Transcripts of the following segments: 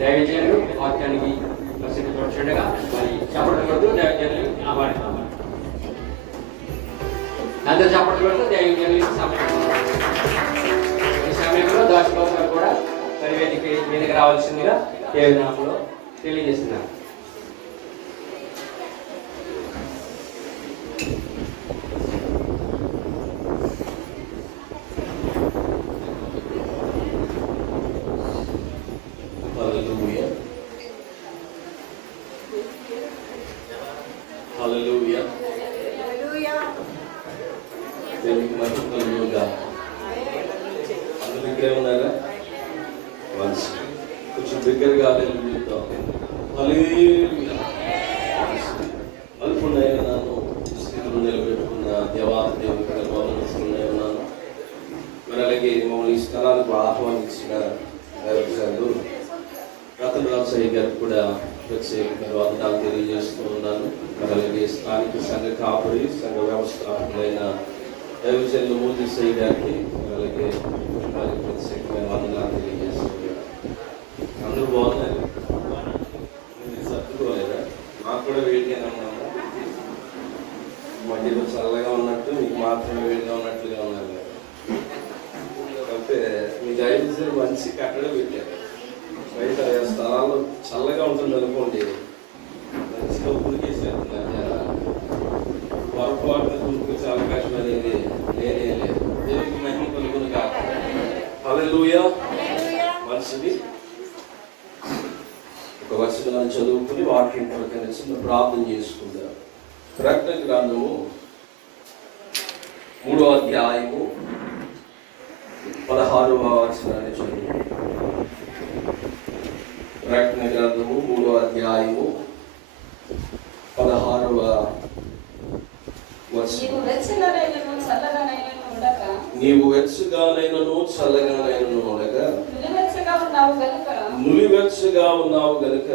దైవజనులు వాక్యానికి ప్రసిద్ధపరచుండగా మరి చెప్పడం కొడుతూ దైవజనులు ఆహ్వానిస్తాం. అందరూ చెప్పడం కొడుతూ దైవజనులు సమయం ఈ సమయంలో దాసుబాబు గారు కూడా మరి వేదిక మీదకి రావాల్సిందిగా దేవనామంలో తెలియజేస్తున్నారు. కొంచెం దగ్గరగా అల్పునైన నన్ను స్థితిలో నిలబెట్టుకున్న దేవాది దేవునికి ఉన్నాను. మరి అలాగే మమ్మల్ని ఈ స్థలానికి ఆహ్వానించిన రతన్ రాజయ్య గారికి కూడా ప్రత్యేకమైన వందనాలు తెలియజేస్తూ ఉన్నాను. మరి అలాగే స్థానిక సంఘ కాపురి సంఘ వ్యవస్థాపకులైన దైవజనులు మూర్తిశయ్య గారికి మరి అలాగే ప్రత్యేకమైన వందనాలు తెలియజేస్తున్నాను. అందరూ బాగున్నారు, సర్దుకోలేదా? మాకు కూడా వేడిగానే ఉన్నాము. మధ్యలో చల్లగా ఉన్నట్టు మీకు మాత్రమే వేడిగా ఉన్నట్లుగా ఉన్నారు. కాకపోతే మీ దైవజనులు మంచి కట్టడం పెట్టారు. బయట స్థలాల్లో చల్లగా ఉంటుంది అనుకోండి, మంచిగా ఉడికేసేస్తున్నారు. పొరపాటున ఉడికొచ్చే అవకాశం అనేది లేనే లేదు. దేవునికి మహిమ కలుగును కాక. హల్లెలూయా. మంచిది. ఒక వచనాన్ని చదువుకుని వాక్యం కొరకైన చిన్న ప్రార్థన చేసుకుందాం. ప్రకటన గ్రంథము 3వ అధ్యాయము 16వ వచనాన్ని చదువు. ప్రకటన గ్రంథము 3వ అధ్యాయము 16వ వచనం. నీవు వెచ్చగానైనను చల్లగానైనను ఉండగా నులివెచ్చగా ఉన్నావు గనుక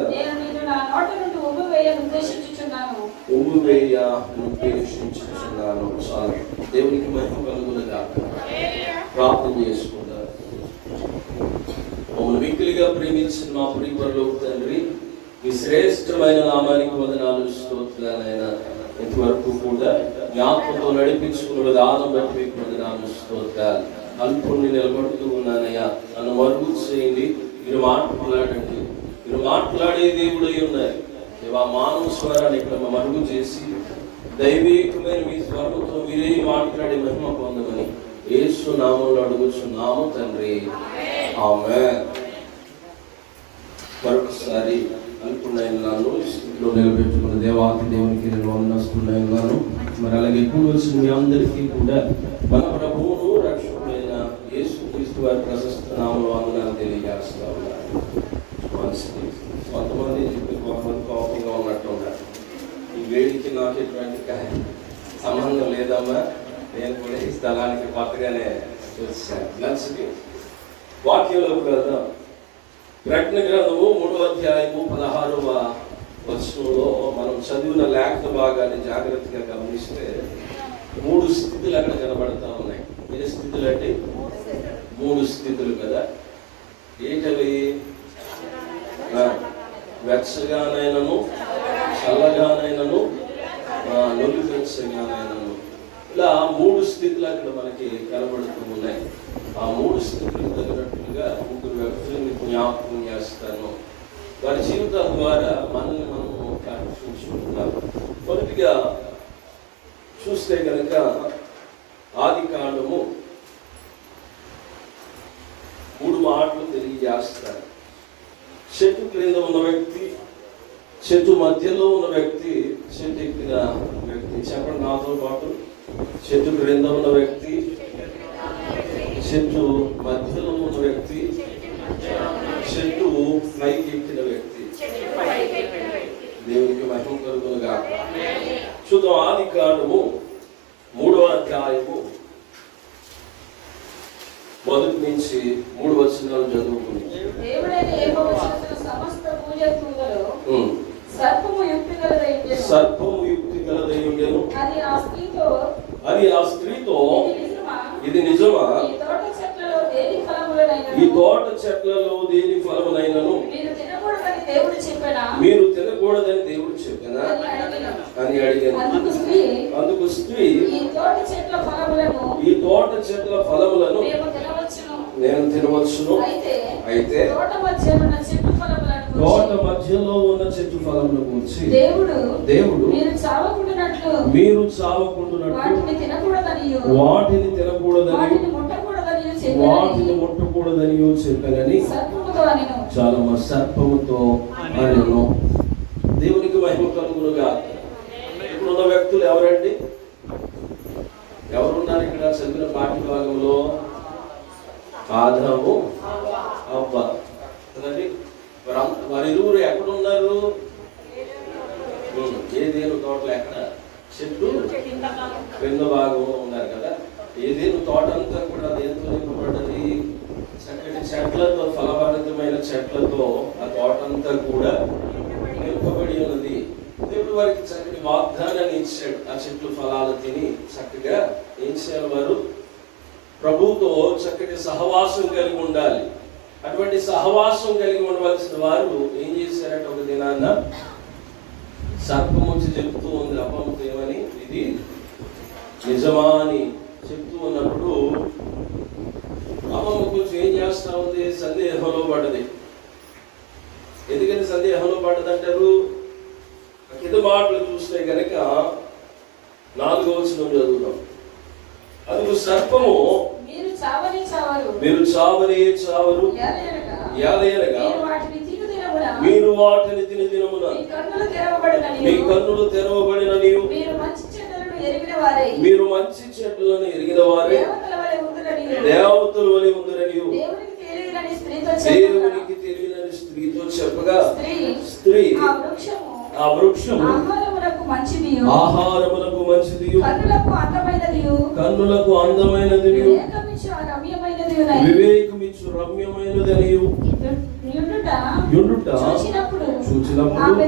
ఉమ్ము వేయ ఉద్దేశించుచున్నాను. చాలు. దేవునికి మహిమ కలుగునుగా. ప్రార్థన చేసుకుంటారు. మమ్మల్ని మిక్కిలిగా ప్రేమించిన మా ప్రియపరలోక తండ్రి, మీ శ్రేష్టమైన నామానికి వందనాలు, స్తోత్రాలైనా ఇంతవరకు కూడా జ్ఞాపకంతో నడిపించుకున్న విధానం బట్టి మీకు వందనాలు, స్తోత్రాలు. అల్పుణ్ణి నిలబడుతూ ఉన్నానయ్యా, నన్ను మరుగు చేయండి. మీరు మాట్లాడండి. మీరు మాట్లాడే దేవుడై ఉన్నారు. మానవ స్వరాన్ని ఇక్కడ మరుగు చేసి దైవికమైన మీ స్వరంతో మీరే మాట్లాడే మహిమ పొందమని యేసు నామంలో అడుగుచున్నాము తండ్రి. ఆమేన్. మరొకసారి అనుకున్నాను, నన్ను స్థితిలో నిలబెట్టుకున్న దేవాది దేవునికి నేను వందనాలు. మరి అలాగే ఎక్కువ వచ్చిన మీ అందరికీ కూడా మన ప్రభువును రక్షకుడైన యేసుక్రీస్తు వారి ప్రశస్త నామంలో వందనాలు తెలియజేస్తా ఉన్నారు. కొంతమంది చెప్పి కొంతమంది కోపంగా ఉన్నట్టు ఉన్నారు. ఈ వేడికి నాకు ఎటువంటి సంబంధం లేదమ్మా, నేను కూడా ఈ స్థలానికి కొత్తగానే చూసాను. మంచిది. వాక్యంలోకి వెళ్దాం. ప్రకటన గ్రంథము 3వ అధ్యాయము 16వ వచనంలో మనం చదివిన లేఖన భాగాన్ని జాగ్రత్తగా గమనిస్తే 3 స్థితులు అక్కడ కనబడతా ఉన్నాయి. ఏ స్థితులు అంటే 3 స్థితులు కదా. ఏంటవి? వెచ్చగానైనను చల్లగానైనను నులివెచ్చగానైనను, ఇలా 3 స్థితులు అక్కడ మనకి కనబడుతూ ఉన్నాయి. ఆ 3 స్థితులకు తగినట్లుగా 3 వ్యక్తులను జ్ఞాపకం చేస్తాను. వారి జీవితాల ద్వారా మనల్ని మనము ఆకర్షించుకుంటున్నాం. మొదటిగా చూస్తే కనుక ఆది కాండము 3 మాటలు తెలియజేస్తారు. చెట్టు క్రింద ఉన్న వ్యక్తి, చెట్టు మధ్యలో ఉన్న వ్యక్తి, చెట్టు ఎక్కిన వ్యక్తి. చెప్పండి నాతో పాటు. చెట్టు క్రింద ఉన్న వ్యక్తి, చెట్టు మధ్యలో ఉన్న వ్యక్తి, చెట్టు పైకి ఎక్కిన వ్యక్తి. దేవునికి మహిమ కలుగునుగా. చూద్దాం. ఆది కాండము 3వ అధ్యాయము 1 నుంచి 3 వచనాలు చదువుకుంది. సర్పము యుక్తి గలదై ఉండెను. అది ఆ స్త్రీతో, ఇది నిజమా? ఈ తోట చెట్లలో దేని ఫలమునైనను వచ్చును. అయితే తోట మధ్యలో ఉన్న చెట్టు ఫలముల గురించి దేవుడు మీరు చావకుండునట్లు వాటిని తినకూడదని వాటిని ముట్టకూడదని చెప్పానని చాలా సర్పముతో అనెను. దేవునికి మహిమ కలుగునుగా. ఇప్పుడున్న వ్యక్తులు ఎవరండి? ఎవరున్నారు ఇక్కడ చదివిన పాఠ్య భాగంలో? ఆదాము, అవ్వ. వారిరువురు ఎక్కడున్నారు? ఏదేను తోటలో ఎక్కడ? చెట్టు క్రింద భాగంలో ఉన్నారు కదా. ఏదేను తోట అంతా కూడా దేంతో నింపబడ్డది? చక్కటి చెట్లతో, ఫలభరితమైన చెట్లతో ఆ తోట అంతా కూడా నింపబడి ఉన్నది. దేవుడు వారికి చక్కటి వాగ్దానాన్ని ఇచ్చాడు. ఆ చెట్లు ఫలాలు తిని చక్కగా ఏం చేయాలి? వారు ప్రభువుతో చక్కటి సహవాసం కలిగి ఉండాలి. అటువంటి సహవాసం కలిగి ఉండవలసిన వారు ఏం చేశారంటే, ఒక దినాన్న సర్పం వచ్చి చెప్తూ ఉంది అవ్వమ్మతో ఏమని, ఇది నిజమా అని చెప్తూ ఉన్నప్పుడు అవ్వమ్మ కొంచెం ఏం చేస్తా ఉంది? సందేహంలో పడ్డది. ఎందుకని సందేహంలో పడ్డదంటారు? కింద మాటలు చూస్తే కనుక 4వ వచనం చదువుతాం. అందుకు సర్పము మీరు చావనే చావరు, మీరు వాటిని తిని దినమున మీ కన్నులు తెరవబడిన నీవు మీరు మంచి చెడ్డలను ఎరిగిన వారే దేవతల వలె ఉందరని దేవునికి తెలియని స్త్రీతో చెప్పగా స్త్రీ ఆ వృక్షము ఆహారములకు మంచిదియు కన్నులకు అందమైనదియు వివేకమిచ్చు రమ్యమైనదనియు చూచినప్పుడు ఆమె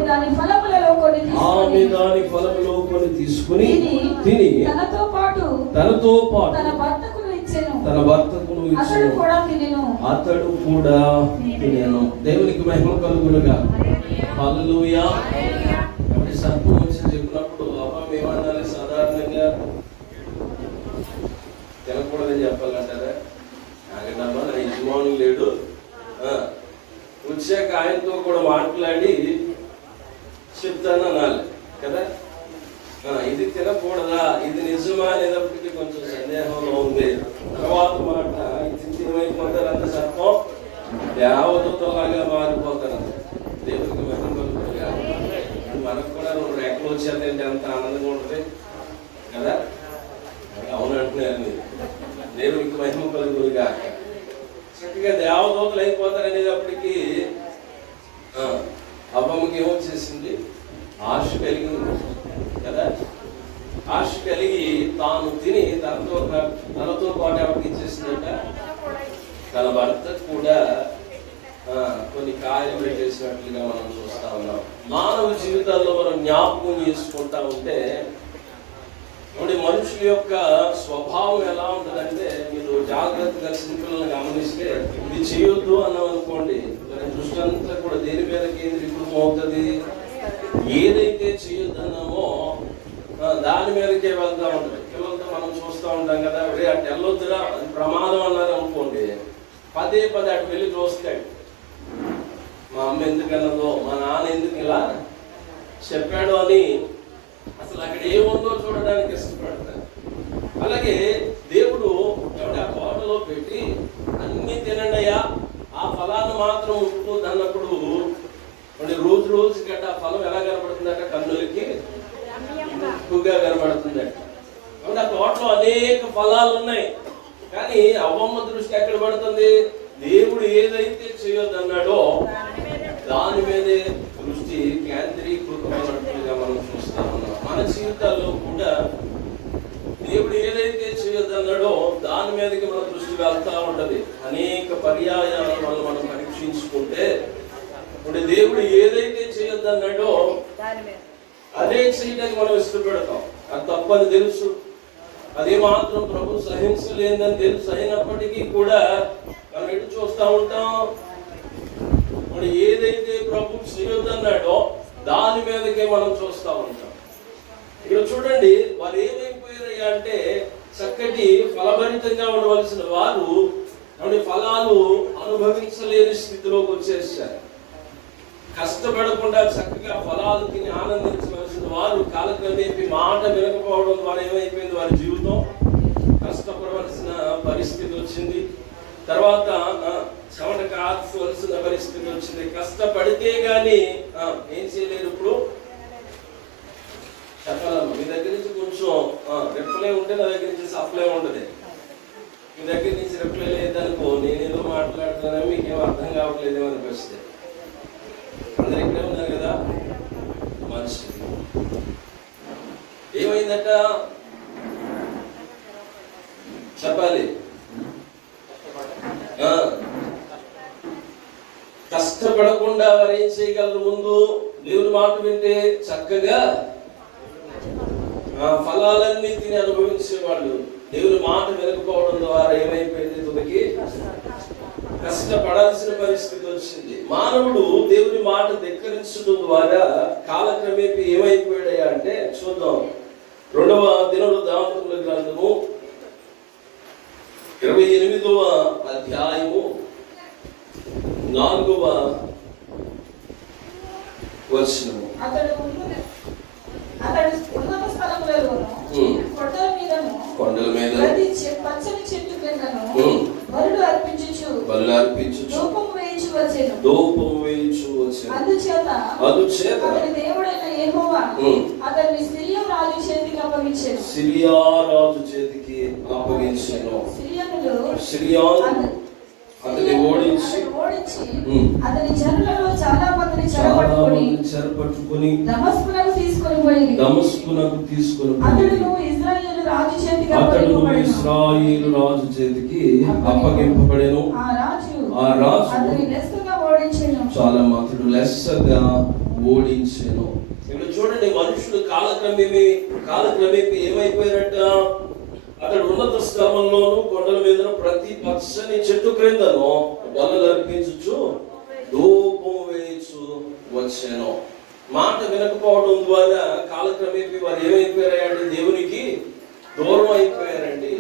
దాని ఫలములో కొన్ని తీసుకుని తిని తనతో పాటు తన భర్తకును ఇచ్చెను. అతడు కూడా తినెను. దేవునికి మహిమ కలుగునుగా. హల్లెలూయా. కాబట్టి సర్పం వచ్చి చెప్పినప్పుడు అవ్వం ఏమన్నాలి? సాధారణంగా తినకూడదని చెప్పాలంటారా? నాగడమ్మా నా యజమాను లేడు, వచ్చాక ఆయనతో కూడా మాట్లాడి చెప్తాను అనాలి కదా. ఇది తినకూడదా, ఇది నిజమా అనేటప్పటికీ కొంచెం సందేహంలో ఉంది. తర్వాత మాట ఇది ఏమైపోతారంత సర్పం దేవదూతలాగా మారిపోతారంట. దేవుడికి మహిమ కలుగునుగా. మనకు కూడా 2 రెక్కలు వచ్చేదంటే అంత ఆనందంగా ఉంటుంది కదా. అవునంటున్నారు మీరు. దేవుడికి మహిమ కలుగునుగా. చక్కగా దేవదూతలు అయిపోతారు అనేటప్పటికీ అవ్వమ్మకి ఏమొచ్చేసింది? ఆశ కలిగింది కదా. ఆశ కలిగి తాను తిని తనతో పాటు ఎవరికి ఇచ్చేసిందంట? తన భర్త కూడా కొన్ని కార్యములు చేసినట్లుగా మనం చూస్తా ఉన్నాం. మానవ జీవితాల్లో మనం జ్ఞాపకం చేసుకుంటా ఉంటే మనుషుల యొక్క స్వభావం ఎలా ఉంటుందంటే, మీరు జాగ్రత్తగా సింపుల్ని గమనిస్తే ఇది చేయొద్దు అన్నాం అనుకోండి, మరి దృష్టి అంతా కూడా దేని మీద కేంద్రీకృతం అవుతుంది? ఏదైతే చేయొద్దు అన్నామో దాని మీదకే వెళ్తా ఉంటుంది. పిల్లలతో మనం చూస్తూ ఉంటాం కదా, అటు వెళ్ళొద్దురా అది ప్రమాదం అన్నారు అనుకోండి, పదే అటు వెళ్ళి చూస్తాడు. మా అమ్మ ఎందుకన్నదో, మా నాన్న ఎందుకు ఇలా చెప్పాడు అని అసలు అక్కడ ఏముందో చూడడానికి ఇష్టపడతారు. అలాగే దేవుడు ఆ తోటలో పెట్టి అన్ని తినండి అయ్యా, ఆ ఫలాన్ని మాత్రం ఉంటుంది అన్నప్పుడు రోజు గట్ట ఆ ఫలం ఎలా కనబడుతుందట? కన్నులకి ఎక్కువగా కనబడుతుందట. కాబట్టి ఆ తోటలో అనేక ఫలాలు ఉన్నాయి, కానీ అవ్వమ్మ దృష్టి ఎక్కడ పడుతుంది? దేవుడు ఏదైతే చేయొద్దన్నాడో దాని మీదే దృష్టి కేంద్రీకృతమైనట్లుగా మనం చూస్తా ఉన్నాం. మన జీవితాల్లో కూడా దేవుడు ఏదైతే చేయొద్దన్నాడో దాని మీదకి మన దృష్టి వెళ్తా ఉంటది. అనేక పర్యాయాలను మనం పరీక్షించుకుంటే దేవుడు ఏదైతే చేయొద్దన్నాడో అదే చేయడానికి మనం ఇష్టపడతాం. అది తప్పని తెలుసు, అదే మాత్రం ప్రభు సహించలేదని తెలుసు, అయినప్పటికీ కూడా మనం ఎటు చూస్తా ఉంటాం? ఏదైతే ప్రభు చేయొద్దన్నాడో దాని మీదకే మనం చూస్తా ఉంటాం. ఇక్కడ చూడండి, వారు ఏమైపోయారయ్యా అంటే చక్కటి ఫలభరితంగా ఉండవలసిన వారు ఫలాలు అనుభవించలేని స్థితిలోకి వచ్చేసారు. కష్టపడకుండా చక్కగా ఫలాలు తిని ఆనందించవలసిన వారు కాలక్రమేపీ మాట వినకపోవడం ద్వారా ఏమైపోయింది, వారి జీవితం కష్టపడవలసిన పరిస్థితి వచ్చింది. తర్వాత చెమట కాల్చవలసిన పరిస్థితి వచ్చింది. కష్టపడితే గాని ఏం చేయలేరు. ఇప్పుడు చెప్పాలమ్మా, మీ దగ్గర నుంచి కొంచెం రిప్లై ఉంటే నా దగ్గర నుంచి సప్లై ఉంటుంది. మీ దగ్గర నుంచి రిప్లై లేదనుకో, నేనేదో మాట్లాడుతున్నా మీకేం అర్థం కావట్లేదేమో అనిపిస్తుంది. అందరు ఇక్కడే ఉన్నారు కదా మనిషి. ఏమైందట చెప్పాలి. కష్టపడకుండా వారు ఏం చేయగలరు? ముందు దేవుని మాట వింటే చక్కగా ఫలాలన్నీ తిని అనుభవించేవాళ్ళు. దేవుని మాట వినకపోవడం ద్వారా ఏమైపోయింది? తుదకి కష్టపడాల్సిన పరిస్థితి వచ్చింది. మానవుడు దేవుని మాట ధిక్కరించడం ద్వారా కాలక్రమేపీ ఏమైపోయాడయ్యా అంటే చూద్దాం. 2వ దినవృత్తాంతముల గ్రంథము 28వ అధ్యాయము 4వ వచనము. కొండల మీద పచ్చని చెట్టు కిందను బలులు అర్పించుచు ధూపము వేయించు వచ్చెను. అందుచేత అతని దేవుడైన యెహోవా అతన్ని సిరియా రాజు చేతికి అప్పగించెను. సిరియాను అతన్ని ఓడించి అతని జనులలో చాలా మందిని చెరపట్టుకొని దమస్కునకు తీసుకొని పోయి అతడును ఇశ్రాయేలు రాజు చేతికి అప్పగింపబడెను. ఆ రాజు అతని లెస్సగా ఓడించెను. చాలా అతడు లెస్సగా ఓడించెను. ఇక్కడ చూడండి, మనుషులు కాలక్రమేపీ ఏమైపోయారట? అతడు ఉన్నత స్థలంలోను కొండల మీద ప్రతి పచ్చని చెట్టు క్రిందను బలులు అర్పించుచు ధూపం వేయించు వచ్చాను. మాట వినకపోవడం ద్వారా కాలక్రమేపీ వారు ఏమైపోయారంటే దేవునికి దూరం అయిపోయారండి.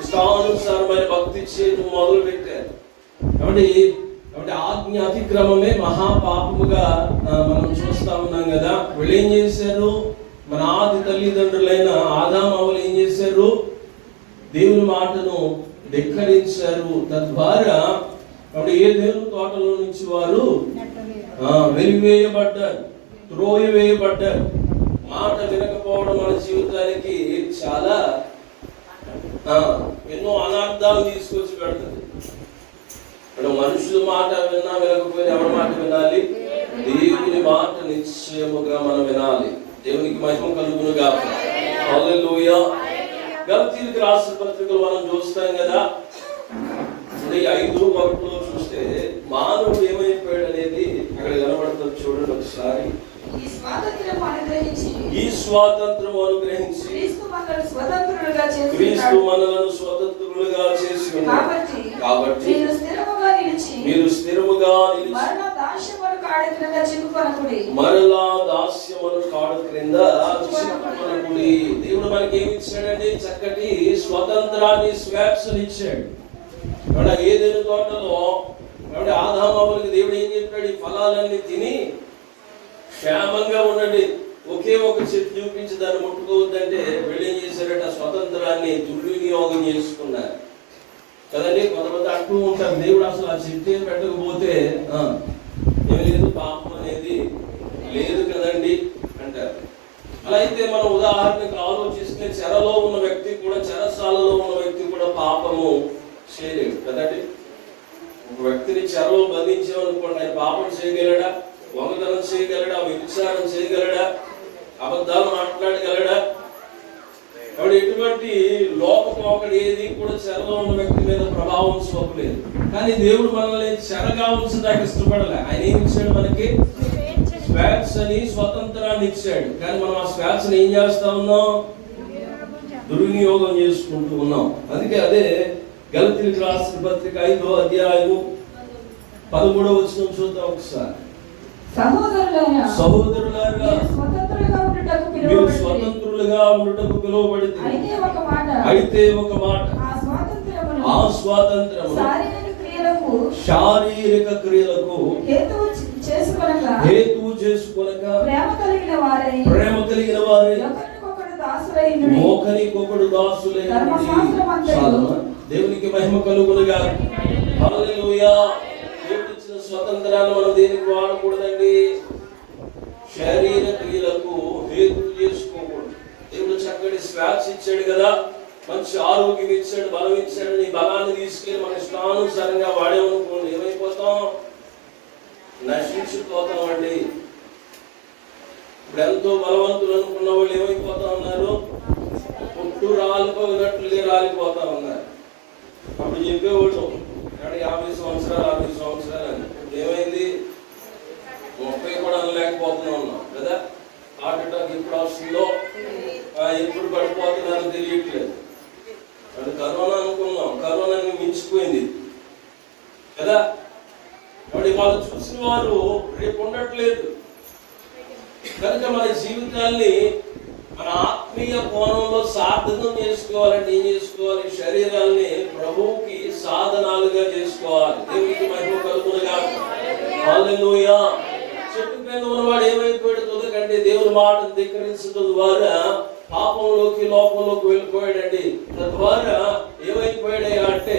ఇష్టానుసారమైన భక్తి చేయడం మొదలు పెట్టారు. కాబట్టి ఆజ్ఞ అతిక్రమమే మహాపాపముగా మనం చూస్తా ఉన్నాం కదా. వీళ్ళు ఏం చేశారు? మన ఆది తల్లిదండ్రులైన ఆదామవ్వలు ఏం చేశారు? దేవుని మాటను ధిక్కరించారు. తద్వారా ఏ దేవుని తోటలో నుంచి వారు వెలివేయబడ్డారు, త్రోయవేయబడ్డారు. మాట వినకపోవడం మన జీవితానికి చాలా ఎన్నో అనార్థాలు తీసుకొచ్చి పెడుతుంది. ఇప్పుడు మనుషుల మాట విన్నా వినకపోయినా ఎవరి మాట వినాలి? దేవుని మాట నిశ్చయముగా మనం వినాలి. దేవునికి మహిమ కలుగునుగాక. హల్లెలూయా. గలతీయులకు రాసిన పత్రికలు మనం చూస్తాం కదా. 5:1 చూస్తే మానవుడు ఏమైపోయాడు అనేది అక్కడ కనబడుతుంది. చూడండి ఒకసారి. ఈ స్వాతంత్రము అనుగ్రహించి క్రీస్తు మనలను స్వతంత్రులుగా చేసి కాబట్టి మీరు స్థిరముగా మరలా దాస్యమును కాడు క్రింద చిక్కుకొనకుడి. దేవుడు మనకి ఏమి ఇచ్చాడండి? చక్కటి స్వతంత్రాన్ని, స్వేచ్ఛను ఇచ్చాడు. ఏదైనా తోటలో ఆదామవ్వలకి దేవుడు ఏం చెప్పాడు? ఈ ఫలాలన్నీ తిని క్షేమంగా ఉండండి, ఒకే ఒక చెట్టు చూపించి దాన్ని ముట్టుకోవద్దంటే వీళ్ళు ఏం చేశారట? స్వతంత్రాన్ని దుర్వినియోగం చేసుకున్నారు కదండి. కొంతమంది అంటూ ఉంటారు, దేవుడు అసలు ఆ చెట్టు పెట్టకపోతే ఏమి లేదు, పాపం అనేది లేదు కదండి అంటారు. అలా అయితే మనం ఉదాహరణకు ఆలోచిస్తే చెరలో ఉన్న వ్యక్తి కూడా, చెరసాలలో ఉన్న వ్యక్తి కూడా పాపము చేయలేడు కదండి. ఒక వ్యక్తిని చెరలో బంధించామనుకోండి, ఆయన పాపం చేయగలడా? దొంగతనం చేయగలడా? వ్యభిచారం చేయగలడా? అబద్ధాలు మాట్లాడగలడా? కాబట్టి ఎటువంటి లోపపోకడు ఏది కూడా చెరలో ఉన్న వ్యక్తి మీద ప్రభావం చూపలేదు. కానీ దేవుడు మనల్ని చెరగా ఉంచడానికి ఇష్టపడలే. ఆయన ఏమి ఇచ్చాడు? మనకి స్వేచ్ఛని, స్వతంత్రాన్ని ఇచ్చాడు. కానీ మనం ఆ స్వేచ్ఛని ఏం చేస్తా ఉన్నాం? దుర్వినియోగం చేసుకుంటూ ఉన్నాం. అందుకే అదే గలతీయులకు రాసిన పత్రిక 5వ అధ్యాయము 13వ వచనం చూద్దాం ఒకసారి. సహోదరులారా మీరు స్వతంత్రులుగా ఉండుటకు పిలువబడింది. అయితే ఒక మాట, ఆ స్వాతంత్రము శారీరక క్రియలకు హేతువు చేసుకొనక ప్రేమ కలిగిన వారై ఒకరికొకడు దాసులై దేవునికి మహిమ కలుగునుగా. హల్లెలూయా. దేవుడిచ్చిన స్వతంత్రాన్ని మనం దేనికి వాడకూడదండి? శరీర క్రియలకు హేతు చేసుకోకూడదు. దేవుడు చక్కటి శ్వాస ఇచ్చాడు కదా, మంచి ఆరోగ్యం ఇచ్చాడు, బలం ఇచ్చాడు. నీ బలాన్ని తీసుకెళ్ళి మన ఇష్టానుసారంగా వాడేమనుకోండి, ఏమైపోతాం? నశించిపోతాం అండి. ఇప్పుడు ఎంతో బలవంతులు అనుకున్న వాళ్ళు ఏమైపోతా ఉన్నారు? పుట్టు రాలిపోయినట్లుగా రాలిపోతా ఉన్నారు. అప్పుడు చెప్పేవాళ్ళు 50 సంవత్సరాలు అని. ఏమైంది? 30 కూడా అనలేకపోతున్నా ఉన్నాం కదా. హార్ట్ అటాక్ ఎప్పుడు వస్తుందో, ఎప్పుడు పడిపోతున్నారో తెలియట్లేదు. అది కరోనా అనుకున్నాం, కరోనాని మించిపోయింది కదా. కాబట్టి వాళ్ళు చూసిన వారు రేపు ఉండట్లేదు. కనుక మన జీవితాన్ని మన ఆత్మీయ కోణంలో సార్థకం చేసుకోవాలంటే ఏం చేసుకోవాలి? శరీరాన్ని ప్రభువుకి సాధనాలుగా చేసుకోవాలి. దేవునికి మహిమ కలుగునుగా. హల్లెలూయా. చెట్టు కింద ఉన్నవాడు ఏమైపోయాడు? తుదకంటే దేవుని మాటను ధిక్కరించడం ద్వారా పాపంలోకి, లోకంలోకి వెళ్ళిపోయాడండి. తద్వారా ఏమైపోయాడు అంటే,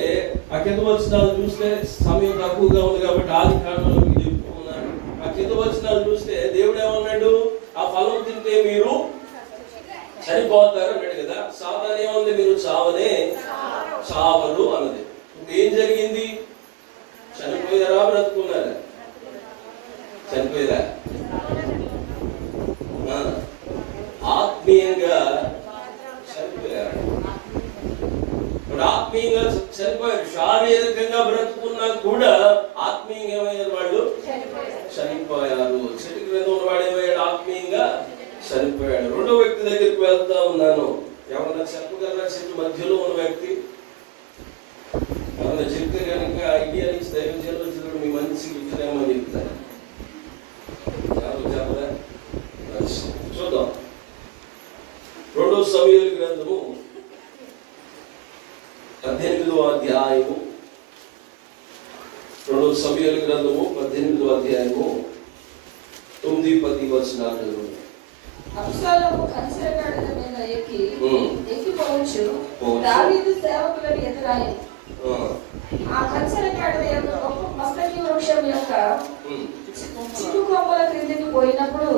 ఆ కింద వచనాలు చూస్తే సమయం తక్కువగా ఉంది కాబట్టి ఆది కాండంలో మీకు చెప్పుకున్నాను. ఆ కింద వచనాలు చూస్తే దేవుడు ఏమన్నాడు? ఆ ఫలం తింటే మీరు చనిపోతారు అన్నాడు కదా. సాధారణ ఏముంది? మీరు చావరు అన్నది. ఏం జరిగింది? చనిపోయారా, బ్రతుకున్నారా? చనిపోయారా? ఆత్మీయంగా చనిపోయారు. ఆత్మీయంగా చనిపోయారు. శారీరకంగా బ్రతుకున్నా కూడా ఆత్మీయంగా ఏమయ్యారు? వాళ్ళు చనిపోయారు. చెట్టు క్రింద ఉన్నవాడు ఏమయ్యాడు? ఆత్మీయంగా చనిపోయాడు. రెండో వ్యక్తి దగ్గరికి వెళ్తా ఉన్నాను. ఎవరన్నా చెప్పగలరా? చెట్టు మధ్యలో ఉన్న వ్యక్తి ఎవరన్నా చెప్తే కనుక ఐడియా నుంచి దైవం చేయడం మీ మంచి విషయమని చెప్తారు. చెప్పదా? చూద్దాం. 2 సమూయేలు గ్రంథము 18వ అధ్యాయము. 2 సమూయేలు గ్రంథము 18వ అధ్యాయము 9-10 వచనాలు. అబ్షాలోము కంచెరగాడిద మీద ఎక్కిపోవచ్చు దావీదు సేవకులను ఎదురాయి. ఆ కంచెరగాడిద యొక్క గొప్ప మస్తకి వృక్షం యొక్క చిక్కు కొమ్మల క్రిందికి పోయినప్పుడు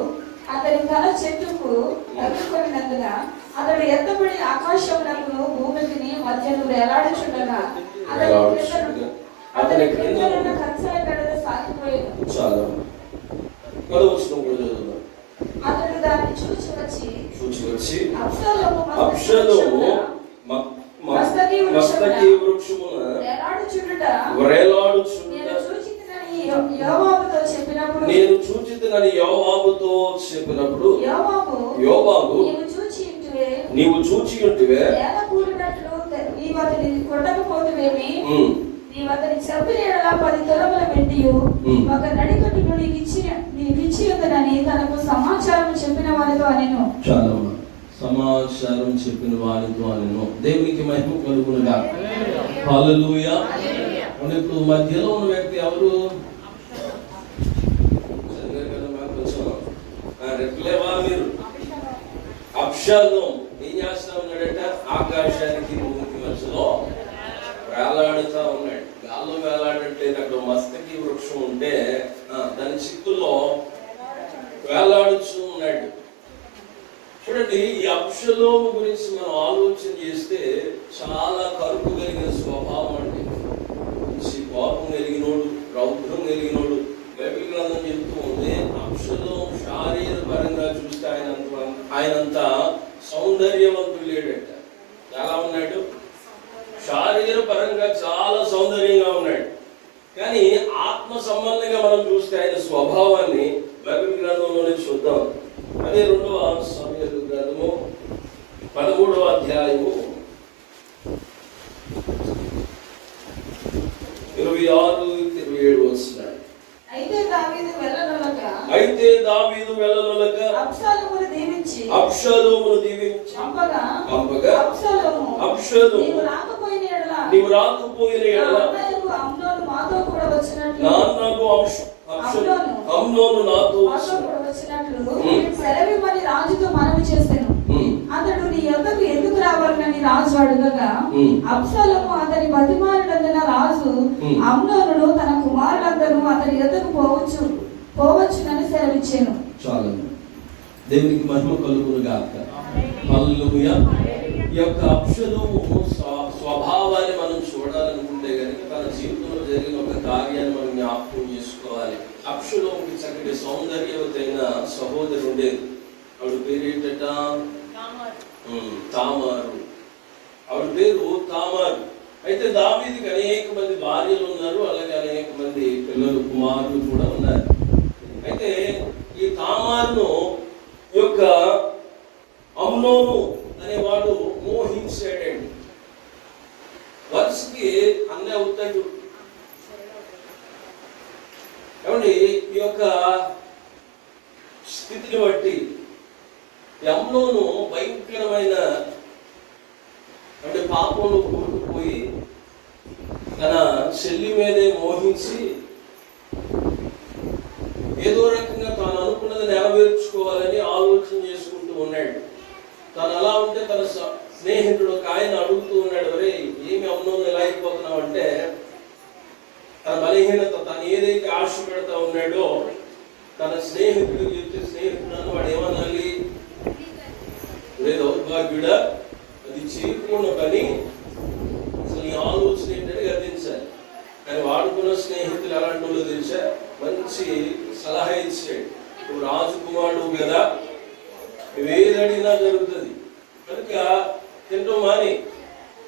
అతని తల చెట్టుకు తగులుకొనినందున అతడు ఎత్తబడి ఆకాశమునకును భూమికి మధ్యను వేలాడుచుండగా అతని క్రిందనున్న కంచెరగాడిద సాగిపోయాడు. అతడు దాన్ని చూచి వచ్చి అబ్షాలోము మస్తకి వృక్షమున వేలాడుచుండుట నేను చూచితినని యోవాబుతో చెప్పినప్పుడు యోవాబు నీవు చూచి ఉంటివే నీవు అతని కొట్టకపోతువేమి, నీవు అతని చెప్పిన 10 తులముల వెండియు ఒక నడికట్టును నీకు ఇచ్చి ఉందనని తనకు సమాచారం చెప్పిన వారితో అనెను. చాలా సమాచారం చెప్పిన వారితో అనెను. దేవునికి మహిమ కలుగునుగా. హల్లెలూయా. ఇప్పుడు మధ్యలో ఉన్న వ్యక్తి ఎవరు? రెట్లేవా మీరు? అబ్షాలోము ఏం చేస్తా ఉన్నాడట? ఆకాశానికి భూమికి మధ్యలో వేలాడుతా ఉన్నాడు. గాల్లో వేలాడట్లేదు. అక్కడ మస్తకి వృక్షం ఉంటే దాని చిక్కుల్లో వేలాడుతూ ఉన్నాడు. చూడండి, ఈ అబ్షాలోము గురించి మనం ఆలోచన చేస్తే చాలా కరుపు కలిగిన స్వభావం అండి. మంచి కోపం కలిగినోడు, రౌద్రం కలిగినోడు. బైబిల్ గ్రంథం చెప్తూ ఉంది, అబ్షాలోము శారీరపరంగా చూస్తే ఆయనంత సౌందర్యవంతుడు లేడట. ఎలా ఉన్నాడు? శారీరపరంగా చాలా సౌందర్యంగా ఉన్నాడు. కానీ ఆత్మ సంబంధంగా మనం చూస్తే ఆయన స్వభావాన్ని బైబిల్ గ్రంథంలోనే చూద్దాం. అదే 2వ సమూయేలు గ్రంథము 13వ అధ్యాయము 26-27 వస్తున్నాడు. అయితే దావీదు వెళ్ళనొలక అబ్షాలోమును దీవించి పంపగా అబ్షాలోము నీవు రాకపోయిన ఎడల అమ్నోను నాతో కూడా వచ్చినట్లు అమ్నోను నాతో కూడా వచ్చినట్లు సెలవిమ్మని రాజుతో మనవి చేశాను. అతడు నీ యొద్దకు ఎందుకు రావాలని రాజు అడుగగా అబ్షాలోము అతని బతిమాలినందున రాజు అమ్నోనును తన కుమారులందరూ అతని యొద్దకు పోవచ్చునని సెలవిచ్చాను. చాలు. దేవునికి మహిమ కలుగును గాక. హల్లెలూయా. ఈ యొక్క అబ్షాలోము స్వభావాన్ని మనం చూడాలనుకుంటే కనుక తన జీవితంలో జరిగిన ఒక కార్యాన్ని మనం జ్ఞాపకం చేసుకోవాలి. అబ్షాలోముకి చక్కటి సౌందర్యవతైన సహోదరు ఉండేది. ఆవిడ పేరు ఏంటట? తామారు. ఆవిడ పేరు తామారు. అయితే దావీదుకి అనేక మంది భార్యలు ఉన్నారు, అలాగే అనేక మంది పిల్లలు, కుమారులు కూడా ఉన్నారు. అయితే ఈ తామారును యొక్క అమ్నోను అనేవాడు మోహించాడండి. వరుసకి అన్నీ అవుతాడు. ఏమండి, ఈ యొక్క స్థితిని బట్టి అమ్నోను భయంకరమైన అంటే పాపంలో కూరుకుపోయి తన చెల్లి మీదే మోహించి ఏదో రకంగా తాను అనుకున్నది నెరవేర్చుకోవాలని ఆలోచన చేసుకుంటూ ఉన్నాడు. తను అలా ఉంటే తన స్నేహితుడు ఒక ఆయన అడుగుతూ ఉన్నాడు, వరే ఏమి అమ్నోను ఎలా అయిపోతున్నావు అంటే, తన బలహీనత తను ఏదైతే ఆశ పెడతా ఉన్నాడో తన స్నేహితుడు చెప్తే స్నేహితుడు వాడు ఏమనాలి, లేదు దౌర్భాగ్యుడా, అది చేయకుండా పని, అసలు నీ ఆలోచన ఏంటంటే గర్తించాలి. కానీ వాడుకున్న స్నేహితులు ఎలాంటి వాళ్ళు తెలిసా, మంచి సలహా ఇచ్చాడు. నువ్వు రాజకుమారుడు కదా, నువ్వేదడిగినా జరుగుతుంది కనుక తింటూ మాని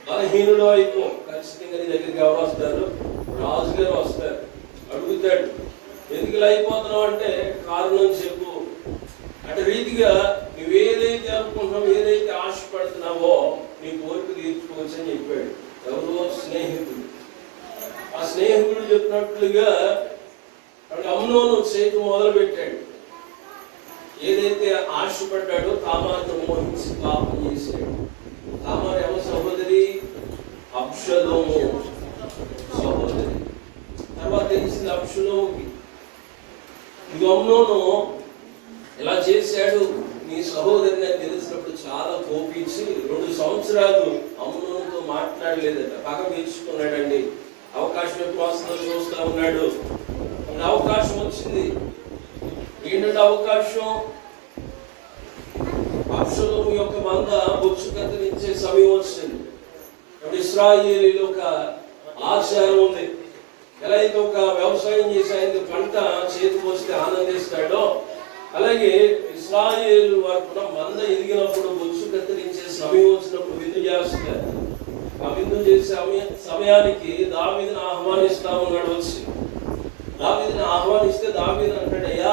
బలహీనుడు అయిపో. ఖచ్చితంగా నీ దగ్గరికి ఎవరు వస్తారు? రాజుగారు వస్తారు. అడుగుతాడు, ఎందుకు ఇలా అయిపోతున్నావు అంటే కారణం చెప్పు. అటు రీతిగా నువ్వేదైతే అనుకుంటున్నావు, ఏదైతే ఆశపడుతున్నావో నీ కోరిక తీర్చుకోవచ్చు అని చెప్పాడు. ఎవరో స్నేహితుడు. ఆ స్నేహితుడు చెప్పినట్లుగా అమ్నోను చేయటం మొదలు పెట్టాడు. ఏదైతే ఆశపడ్డాడో తామారును మోహించి పాపం చేశాడు. తామారు ఎవరి సహోదరి? అబ్షలోము సహోదరి. తర్వాత తెలిసింది అబ్షలోముకి, ఇది అమ్నోను ఇలా చేశాడు నీ సహోదరిని అని తెలిసినప్పుడు చాలా కోపించి 2 సంవత్సరాలు అమ్నోనుతో మాట్లాడలేదట. పగ పెంచుకున్నాడండి. అవకాశం ఎప్పుడు వస్తుందో చూస్తా ఉన్నాడు. అవకాశం వచ్చింది. ఏంటంటే అవకాశం, అబ్షలోము యొక్క మంద బొచ్చు కత్తిరించే సమయం వచ్చింది. ఇశ్రాయేలీలో ఒక ఆచారం ఉంది. ఎలా అయితే ఒక వ్యవసాయం చేసి ఆయనకి పంట చేతికి వస్తే ఆనందిస్తాడో, అలాగే ఇశ్రాయేలు వారు కూడా మంద ఎదిగినప్పుడు బొచ్చు కత్తిరించే సమయం వచ్చినప్పుడు విందు చేస్తారు. ఆ విందు చేసే సమయానికి దావీదుని ఆహ్వానిస్తా ఉన్నాడు. వచ్చి దావీదుని ఆహ్వానిస్తే దావీదు అంటాడయ్యా,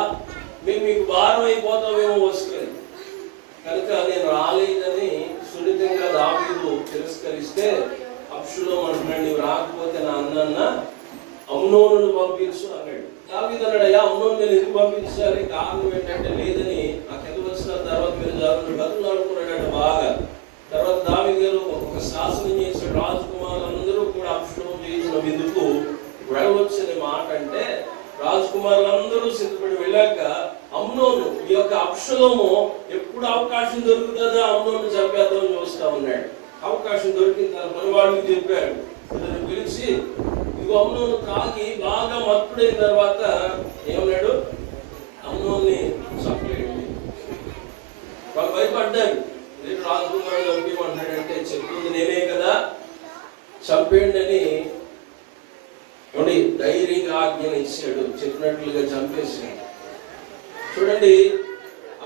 మేము మీకు భారం అయిపోతామేమో వస్తుంది కనుక నేను రాలేదని సున్నితంగా దావీదు తిరస్కరిస్తే అబ్షలోము అంటున్నాడు, నీవు రాకపోతే నా అన్న అమ్నోనును పంపించు అన్నాడు. దావీదు అన్నాడు, అయ్యా అమ్నోను నేను ఎందుకు పంపించాలి? కారణం ఏంటంటే లేదని ఆ కింద వచ్చిన తర్వాత మీరు జాగ్రత్త బతులు ఆడుకున్నాడు బాగా. తర్వాత దావీదు గారు ఒక శాసనం చేసిన రాజకుమారులందరూ కూడా అబ్షలోము చేసిన విందుకు వెళ్ళవచ్చని మాట అంటే రాజకుమారులందరూ సిద్ధపడి వెళ్ళాక అమ్నోను ఈ యొక్క అబ్షలోము ఎప్పుడు అవకాశం దొరుకుతుందో అమ్నోను చంపేద్దామని చూస్తా ఉన్నాడు. అవకాశం దొరికిన తన పనివాడికి చెప్పాడు, పిలిచి ఇదిగో అమ్నోను తాగి బాగా మత్తుడైన తర్వాత ఏమన్నాడు, అమ్నోన్ని చంపేయండి. వాళ్ళు భయపడ్డారు. నేను రాజకుమారుడు చంపేయమంటాడంటే చెప్తుంది నేనే కదా, చంపేయండి అని ధైర్యంగా ఆజ్ఞను ఇచ్చాడు. చెప్పినట్లుగా చంపేశాడు. చూడండి,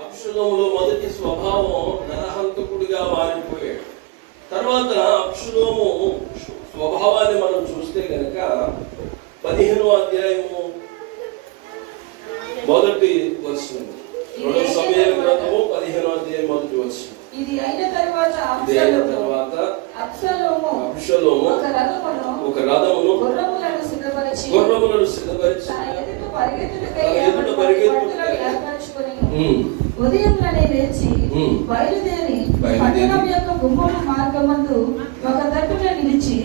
అబ్షలోములో మొదటి స్వభావం నరహంతకుడిగా మారిపోయాడు. తర్వాత అబ్షలోము స్వభావాన్ని మనం చూస్తే కనుక 15వ అధ్యాయము మొదటి వచనం, 2 సమూయేలు గ్రంథము 15వ అధ్యాయం మొదటి వచనం. ఇది అయిన తర్వాత అబ్షలోము ఒక రథమును గుర్రములను సిద్ధపరిచి తన ఎదుట పరిగెత్తుటకై ఏర్పరచుకొని ఉదయముననే లేచి బయలుదేరి పట్టణం యొక్క గుమ్మము మార్గమందు ఒక తట్టున నిలిచి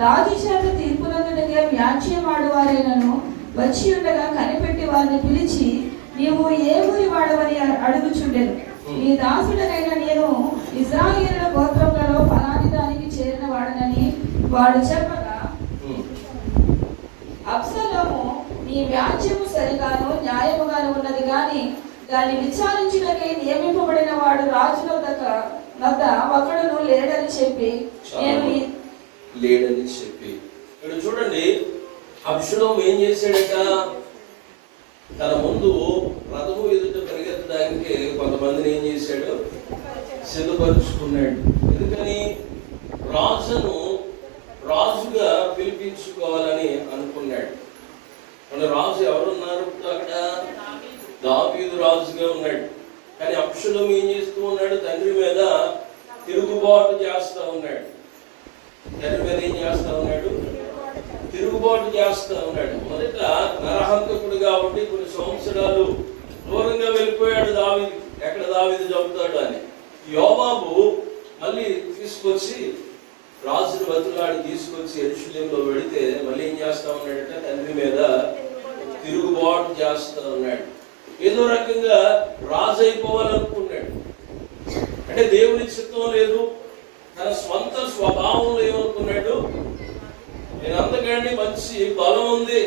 రాజు చేత తీర్పునందుటగా వ్యాజ్యమాడువారైనను వచ్చి ఉండగా కనిపెట్టి వారిని పిలిచి, నీవు ఏ ఊరి వాడవని అడుగుచుండెను. నీ దాసుడనైన నేను ఇశ్రాయేలుల గోత్రములలో ఫలాని దానికి చేరిన వాడనని వాడు చెప్పగా, అబ్షాలోము, నీ వ్యాజ్యము సరిగాను న్యాయముగాను ఉన్నది గాని దాన్ని విచారించుటకై నియమింపబడిన వాడు రాజు వద్ద ఒకడును లేడని చెప్పి ఇక్కడ చూడండి, అబ్షాలోము ఏం చేశాడట? తన ముందు రథము ఎదుట పరిగెత్తడానికి కొంతమందిని ఏం చేశాడు? సిద్ధపరుచుకున్నాడు. ఎందుకని? రాజుగా పిలిపించుకోవాలని అనుకున్నాడు. మన రాజు ఎవరున్నారు అక్కడ? దావీదు రాజుగా ఉన్నాడు. కానీ అబ్షాలోము ఏం చేస్తూ ఉన్నాడు? తండ్రి మీద తిరుగుబాటు చేస్తా ఉన్నాడు. తండ్రి మీద ఏం చేస్తా ఉన్నాడు? తిరుగుబాటు చేస్తా ఉన్నాడు. మొదట నరహంతకుడుగా ఉండి కొన్ని సంవత్సరాలు దూరంగా వెళ్ళిపోయాడు దావీదు. ఎక్కడ దావీదు చంపుతాడు అని యోవాబు మళ్ళీ తీసుకొచ్చి రాజుని బతులాడి తీసుకొచ్చి యెరూషలేములో పెడితే మళ్ళీ ఏం చేస్తా ఉన్నాడంటే తండ్రి మీద తిరుగుబాటు చేస్తా ఉన్నాడు. ఏదో రకంగా రాజు అయిపోవాలనుకున్నాడు. అంటే దేవుని చిత్తం లేదు. తన స్వంత స్వభావంలో ఏమనుకున్నాడు? నేను అంతకంటే మంచి బలం ఉంది,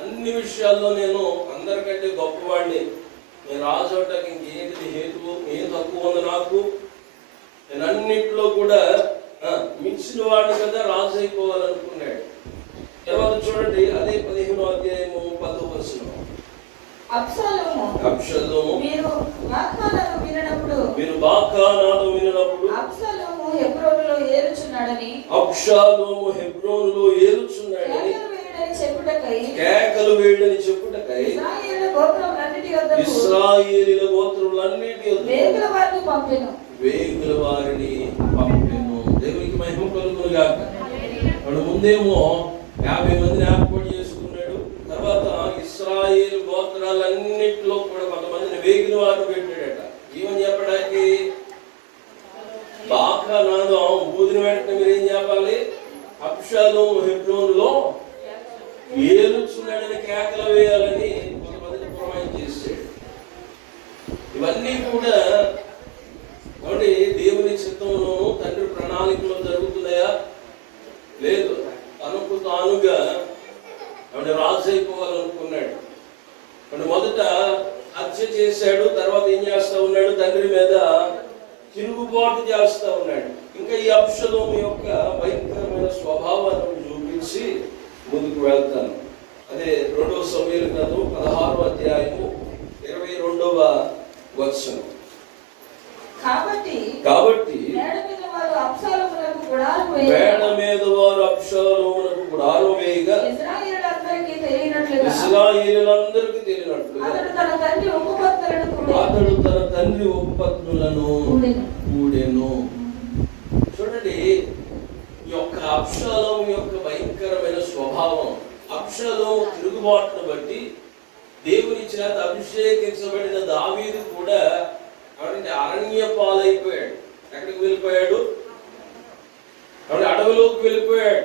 అన్ని విషయాల్లో నేను అందరికంటే గొప్పవాడిని, నేను రాజు అవటానికి ఇంకేంటి హేతువు, ఏం తక్కువ ఉంది నాకు, నేను అన్నింటిలో కూడా మించిన వాడిని కదా రాజు అయిపోవాలనుకున్నాడు. తర్వాత చూడండి, అదే 15వ అధ్యాయము 10వ వచనం. అబ్షాలోము మీరు వాగ్దానము విననప్పుడు అబ్షాలోము హెబ్రోనులో ఏలుచున్నాడని కేకలు వేయడని చెప్పుటకై ఇశ్రాయేలీయుల గోత్రములన్నిటి వేగుల వారిని పంపెను. దేవునికి మహిమ కలుగును గాక. వాడు ముందేమో 50 మందిని ఏర్పాటు చేసుకున్నాడు. తర్వాత ఇశ్రాయేలు గోత్రాలన్నిటిలో కూడా కొంతమందిని వేగిన వారు పెట్టాడట. ఏమని చెప్పడానికి? బాగా నాదం ఊదిన వెంటనే మీరు ఏం చెప్పాలి? అబ్షాలోము హెబ్రోనులో ఏలుచున్నాడని కేకలు వేయాలని కొంతమందిని ప్రమాణం చేశాడు. ఇవన్నీ కూడా దేవుని చిత్తంలోనూ తండ్రి ప్రణాళికలో జరుగుతున్నాయా? లేదు. తనకు తానుగా రాజు అయిపోవాలనుకున్నాడు. మొదట హత్య చేశాడు. తర్వాత ఏం చేస్తా ఉన్నాడు? తండ్రి మీద తిరుగుబాటు చేస్తా ఉన్నాడు. ఇంకా ఈ అబ్షాలోము యొక్క భయంకరమైన స్వభావాన్ని చూపించి ముందుకు వెళ్తాను. అదే 2వ సమూయేలు గ్రంథం 16వ అధ్యాయము 22వ వచనం. కాబట్టి మేడ మీద వారు అబ్షాలోమునకు గుడారం వేయగా ఇశ్రాయేలీయులందరికీ తెలియనట్లుగా అతడు తన తండ్రి ఉపపత్నులను కూడెను. చూడండి, ఈ యొక్క అబ్షాలోము యొక్క భయంకరమైన స్వభావం, అబ్షాలోము తిరుగుబాటును బట్టి దేవుని చేత అభిషేకించబడిన దావీదు కూడా అరణ్య పాలైపోయాడు. ఎక్కడికి వెళ్ళిపోయాడు? అడవిలోకి వెళ్ళిపోయాడు.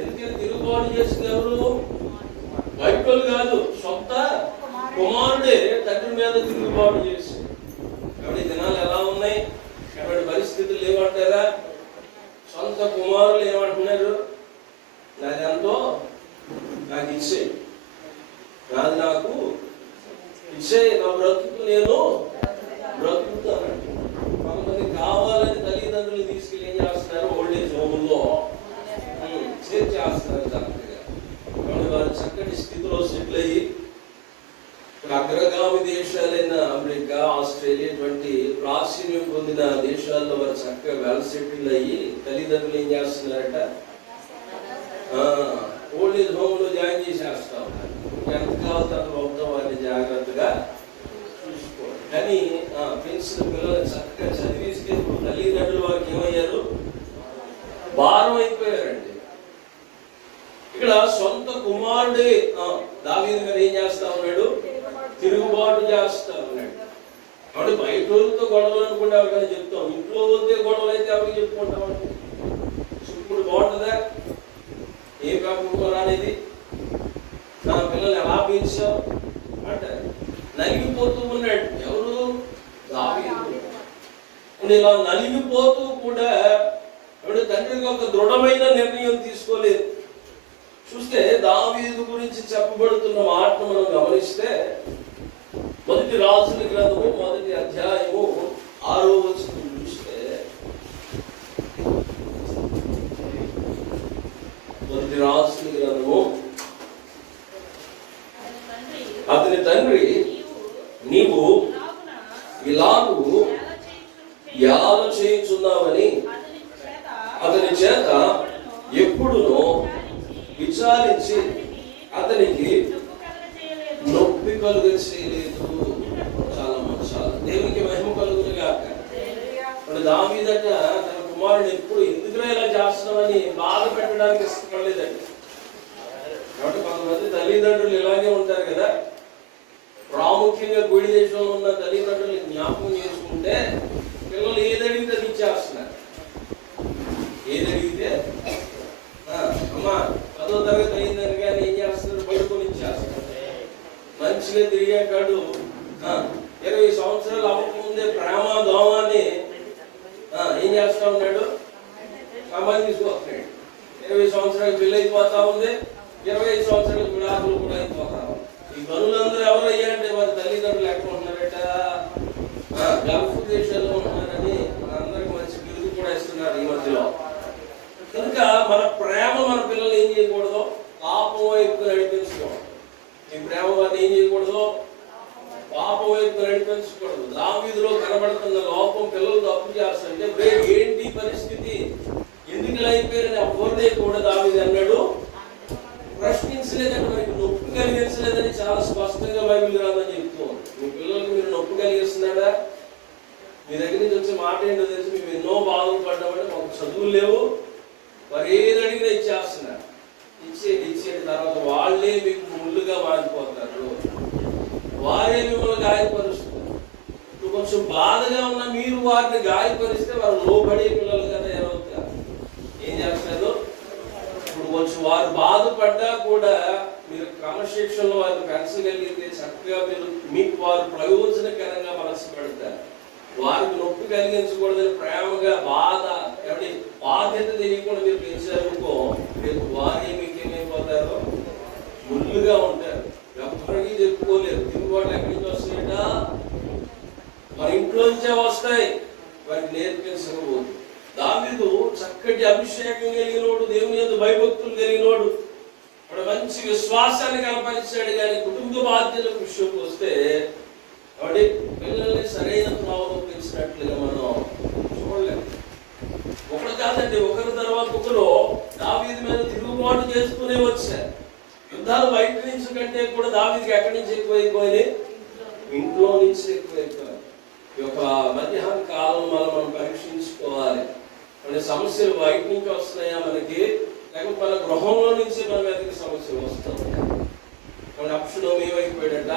ఎందుకని? తిరుగుబాటు చేసింది ఎవరు? బయటోళ్ళు కాదు, సొంత కుమారుడే తండ్రి మీద తిరుగుబాటు చేసి. కాబట్టి దినాలు ఎలా ఉన్నాయి? కాబట్టి పరిస్థితులు ఏమంటారా? సొంత కుమారులు ఏమంటున్నారు? నాది ఎంతో నాకు ఇచ్చే, నాది నాకు ఇచ్చే, నా బ్రతుకు నేను బ్రతుకుతానండి. కొంతమంది కావాలని తల్లిదండ్రులు తీసుకెళ్ళి ఏం చేస్తున్నారు? ఓల్డేజ్ హోమ్లో చేర్చేస్తున్నారు. చక్కగా వారు చక్కటి స్థితిలో సెటిల్ అయ్యి అగ్రగామి దేశాలైన అమెరికా, ఆస్ట్రేలియా ఇటువంటి ప్రాచుర్యం పొందిన దేశాల్లో వారు చక్కగా వెల్ సెటిల్ అయ్యి తల్లిదండ్రులు ఏం చేస్తున్నారట? ఓల్డేజ్ హోమ్ లో జాయిన్ చేసేస్తా ఉన్నారు. ఎంత కావాలంటే అంత మొత్తం వారిని జాగ్రత్తగా చూసుకోవాలి. కానీ పెంచిన పిల్లలు చక్కగా చదివిస్తే తల్లిదండ్రులు వారికి ఏమయ్యారు? భారం అయిపోయారండి. ఇక్కడ సొంత కుమారుడే దావీదు మీద ఏం చేస్తా ఉన్నాడు? తిరుగుబాటు చేస్తా ఉన్నాడు. కాబట్టి బయట వాళ్ళతో గొడవలు అనుకుంటే ఎవరికైనా చెప్తాం, ఇంట్లో వద్దే గొడవలు అయితే ఎవరికి చెప్పుకుంటాం? ఇప్పుడు బాగుంటుందా? ఏ పెంపకం అనేది నా పిల్లల్ని ఎలా పెంచావు అంటారు. నలిగిపోతూ ఉన్నాడు ఎవరు? దావీదు. ఇలా నలిగిపోతూ కూడా ఎవడు తండ్రికి ఒక దృఢమైన నిర్ణయం తీసుకోలేదు. చూస్తే దావీదు గురించి చెప్పబడుతున్న మాటను మనం గమనిస్తే మొదటి రాజుల గ్రంథము 1వ అధ్యాయము 6వ వచనం చూస్తే, మొదటి రాజుల గ్రంథము అతని తండ్రి నీవు ఇలాగూ యాల చేయుచున్నావని అతని చేత ఎప్పుడునో విచారించి అతనికి నొప్పి కలుగ చేయలేదు. చాలా దేవునికి మహిమ కలుగునుగాక. దావీదట తన కుమారుడు ఎప్పుడు ఎందుకు ఇలా చేస్తున్నామని బాధ పెట్టడానికి ఇష్టపడలేదండి. కాబట్టి కొంతమంది తల్లిదండ్రులు ఇలాగే ఉంటారు కదా. ప్రాముఖ్యంగా గుడి దేశంలో ఉన్న తల్లిదండ్రులు జ్ఞాపకం చేసుకుంటే పిల్లలు ఏదడిగితే అది ఇచ్చేస్తున్నారు. ఏదడిగితే అమ్మా 10వ తరగతి అయిందని కానీ ఏం చేస్తున్నారు? బయటకొని ఇచ్చేస్తున్నారు. మంచిగా తిరిగాడు 20 సంవత్సరాలు అవ్వకముందే ప్రేమ దోమాన్ని ఏం చేస్తా ఉన్నాడు? సామాన్య తీసుకొస్తున్నాడు. 20 సంవత్సరాలు పెళ్లి అయిపోతా ఉంది, 25 సంవత్సరాలు విడాకులు కూడా అయిపోతా ఉంది. ఈ పనులందరూ ఎవరయ్యారంటే వారి తల్లిదండ్రులు ఎక్కడ ఉంటున్నారట? గల్ఫ్ దేశాల్లో ఉంటున్నారని అందరికి మంచి బిరుదు కూడా ఇస్తున్నారు ఈ మధ్యలో. కనుక మన ప్రేమ మన పిల్లలు ఏం చేయకూడదు? పాపం వైపు నడిపించుకోవాలి. ఈ ప్రేమ వారిని ఏం చేయకూడదు? పాపం వైపు నడిపించకూడదు. దావీదులో కనబడుతున్న లోపం పిల్లలు తప్పు చేస్తుంటే ఏంటి పరిస్థితి, ఎందుకు ఇలా అయిపోయారని ఎవరిదే కూడా దావీదు అన్నాడు ప్రశ్నించలేదంటే మనకి నొప్పి కలిగించలేదని చాలా స్పష్టంగా బైబిల్ గ్రంథం చెప్తూ ఉంది. మీ పిల్లలకు మీరు నొప్పి కలిగిస్తున్నాడా? మీ దగ్గర నుంచి వచ్చే మాట ఏంటో తెలిసి మేము ఎన్నో బాధలు పడ్డామంటే మాకు చదువులు లేవు, వారు ఏది అడిగినా ఇచ్చేస్తున్నారు. ఇచ్చేది తర్వాత వాళ్ళే మీకు ముళ్ళుగా మారిపోతారు, వారే మిమ్మల్ని గాయపరుస్తారు. ఇప్పుడు కొంచెం బాధగా ఉన్న మీరు వారిని గాయపరిస్తే వారు లోబడే పిల్లలు కదా ఏమవుతారు? ఏం చేస్తారు? ఇప్పుడు కొంచెం వారు బాధపడ్డా కూడా మీరు క్రమశిక్షణలో వారిని పెంచగలిగితే చక్కగా మీరు మీకు వారు ప్రయోజనకరంగా మనసు పెడతారు. వారికి నొప్పి కలిగించకూడదని ప్రేమగా బాధ్యత తెలియకుండా మీరు పెంచారనుకో, రేపు వారే మీకేమైపోతారో ముళ్ళుగా ఉంటారు. ఎవరికి చెప్పుకోలేరు. తిరుగుబాట్లు ఎక్కడి నుంచి వస్తాయట? మన ఇంట్లోంచే వస్తాయి. వారికి నేర్పించకపోదు. దావీదు చక్కటి అభిషేకం కలిగినోడు, దేవుని యందు భయభక్తులు కలిగినోడు, వాడు మంచి విశ్వాసాన్ని కనపరిచాడు. కానీ కుటుంబ బాధ్యతల విషయంకి వస్తే కాబట్టి పిల్లల్ని సరైన త్రోవలో పెంచినట్లుగా మనం చూడలేము. ఒకరు కాదండి, ఒకరి తర్వాత ఒకరు దావీదు మీద తిరుగుబాటు చేస్తూనే వచ్చారు. యుద్ధాలు బయట నుంచి కంటే కూడా దావీదుకి ఎక్కడి నుంచి ఎక్కువైపోయింది? ఇంట్లో నుంచి ఎక్కువైపోయింది. ఈ యొక్క మధ్యాహ్న కాలం మనం పరీక్షించుకోవాలి. మన సమస్యలు బయట నుంచి వస్తున్నాయా మనకి, లేకపోతే మన గృహంలో నుంచి మన మీదకి సమస్యలు వస్తున్నాయా? మన అప్షణం ఏమైపోయాడట?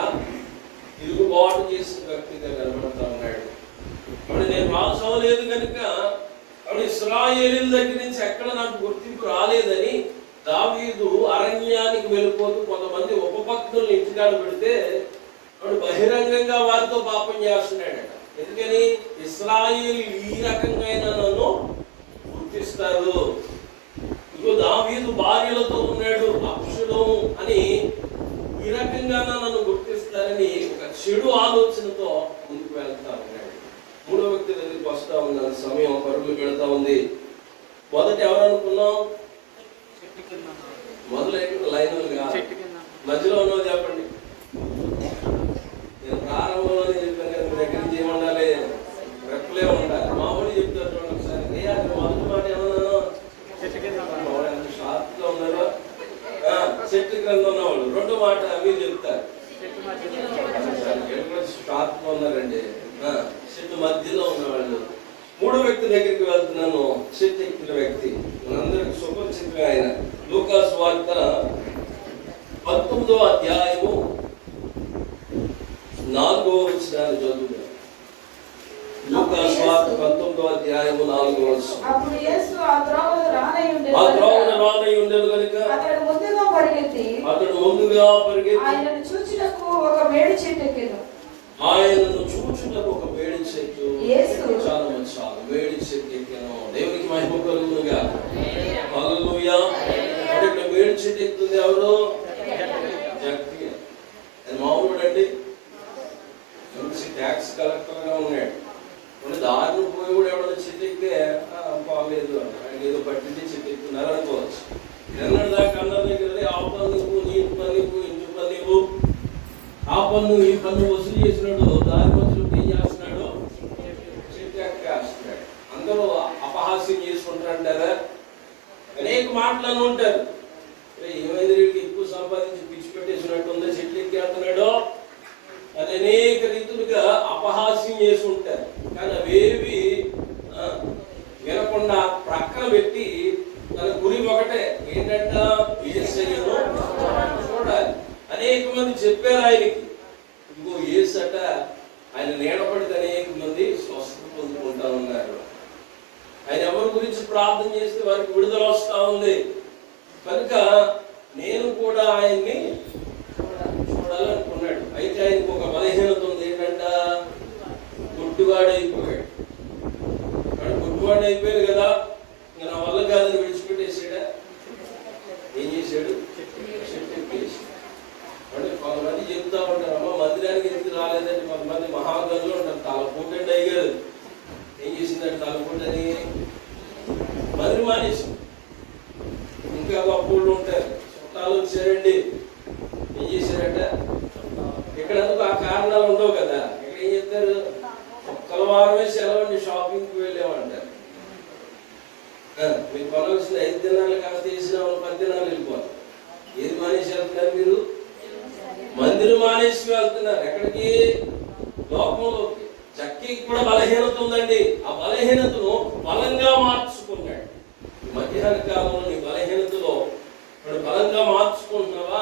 తిరుగుబాటు చేసిన వ్యక్తిగా కనబడతా ఉన్నాడు. అప్పుడు నేను రాజు అవ్వలేదు కనుక అప్పుడు ఇశ్రాయేలీయుల దగ్గర నుంచి ఎక్కడ నాకు గుర్తింపు రాలేదని దావీదు అరణ్యానికి వెళ్ళిపోతూ కొంతమంది ఉపభక్తులను ఇంటికాడ పెడితే వాడు బహిరంగంగా వారితో పాపం చేస్తున్నాడట. ఎందుకని? ఇశ్రాయేలీయులు ఈ రకంగా నన్ను గుర్తిస్తారు. ఇగో దావీదు భార్యలతో ఉన్నాడు అప్షలోం అని ఈ రకంగా నన్ను గుర్తిస్తారని ఒక చెడు ఆలోచనతో ముందుకు వెళ్తా ఉన్నాడు. మూడో వ్యక్తి దగ్గరికి వస్తా ఉన్నాను. సమయం పరుగులు పెడతా ఉంది. మొదట ఎవరు అనుకున్నాం? మొదలైన లైన్లుగా మధ్యలో ఉన్నది చెప్పండి. నేను ప్రారంభంలోనే చెప్పాను కదా, మీ దగ్గర నుంచి ఏముండాలి? రెప్పులే ఉండాలి. మామూలు చెప్తారు చూడండి ఒకసారి. మొదటి మాట ఏమన్నాను? షార్ప్గా ఉన్నారో చెట్టు క్రింద ఉన్నవాళ్ళు. రెండో మాట మీరు చెప్తారు. షార్ప్గా ఉన్నారండి, చెట్టు మధ్యలో ఉన్నవాళ్ళు. మూడో వ్యక్తి దగ్గరికి వెళ్తున్నాను. చెట్టు ఎక్కిన వ్యక్తి మనందరికి సుపరిచితుగా ఆయన. లూకా సువార్త 19వ అధ్యాయము 4వ వచనాన్ని చదువుతాం. లూకాసు వార్త 19వ అధ్యాయము 4వ వచనం. అప్పుడు యేసు ఆ త్రోవను రానై ఉండెను గనుక అతడు ముందుగా పరిగెత్తి ఆయనను చూచుటకు ఒక మేడి చెట్టు ఎక్కెను. చాలు మేడి చెట్టు ఎక్కెను. దేవునికి మహిమ కలుగునుగా. హల్లెలూయా. అంటే ఇక్కడ మేడి చెట్టు ఎక్కుతుంది ఎవరు? జక్కయ్య. అది మామూలు అండి, మంచి ట్యాక్స్ కలెక్టర్ గా ఉన్నాడు. దారిని పోయి కూడా ఎవడో చెట్టు ఎక్కితే బాగలేదు, ఆయనకి ఏదో పట్టించి చెట్టు ఎక్కుతున్నారు అనుకోవచ్చు. ఎన్నడు దాకా అందరి దగ్గర ఆ పన్ను నీ పన్ను ఇంటి పన్ను ఆ పన్ను ఈ పన్ను వసూలు చేసినాడు. దారి మధ్యలో ఏం చేస్తున్నాడు? చెట్టు ఎక్కేస్తున్నాడు. అందరూ అపహాస్యం చేసుకుంటారంటారా? అనేక మాటలను ఉంటారు. ఏమైంది వీడికి ఎక్కువ సంపాదించి పిచ్చి పెట్టేసినట్టు ఉందో చెట్లు ఎక్కేస్తున్నాడో అది అనేక రీతులుగా అపహాస్యం చేసి ఉంటారు. కానీ అవేవి వినకుండా ప్రక్కన పెట్టి తన గురి ఒకటే, ఏంటంట? యేసయ్యను చూడాలి. అనేక మంది చెప్పారు ఆయనకి, ఇదిగో యేసట ఆయన నీడపడితే అనేక మంది స్వస్థత పొందుకుంటా ఉన్నారు. ఆయన ఎవరి గురించి ప్రార్థన చేస్తే వారికి విడుదల వస్తా ఉంది. కనుక నేను కూడా ఆయన్ని చూడాలనుకున్నాడు. అయితే ఆయనకు ఒక బలహీనత ఉంది. ఏంటంట? గుడ్డివాడైపోయాడు. గుడ్డివాడు అయిపోయాడు కదా, ఇంకా నా వల్ల కాదని విడిచిపెట్టేసాడా? ఏం చేశాడు? చెట్టు ఎక్కేసి. అంటే కొంతమంది చెప్తా ఉంటారు, అమ్మ మందిరానికి ఎందుకు రాలేదంటే, కొంతమంది మహాగనులు ఉంటారు. తాళపూటండి అయ్యారు. ఏం చేసిందంటే తాళపూటని మందిరం మానేసి. ఇంకా గొప్పళ్ళు ఉంటారు, చుట్టాలు వచ్చారండి, ఏం చేశారట? ఇక్కడ ఎందుకు ఆ కారణాలు ఉండవు కదా. ఇక్కడ ఏం చెప్తారు? ఒక్కల వారమే సెలవండి, షాపింగ్కి వెళ్ళామంటారు. మీకు కొనవలసిన 5 దినాలు కాస్త వేసిన 10 దినాలు వెళ్ళిపోతారు. ఏది మానేసి వెళ్తున్నారు మీరు? మందిరం మానేసి వెళ్తున్నారు. ఎక్కడికి? లోకంలోకి. జక్కీకి కూడా బలహీనత ఉందండి. ఆ బలహీనతను బలంగా మార్చుకున్నాడు. మధ్యాహ్న కాలంలో నీ బలహీనతలో బలంగా మార్చుకుంటున్నావా?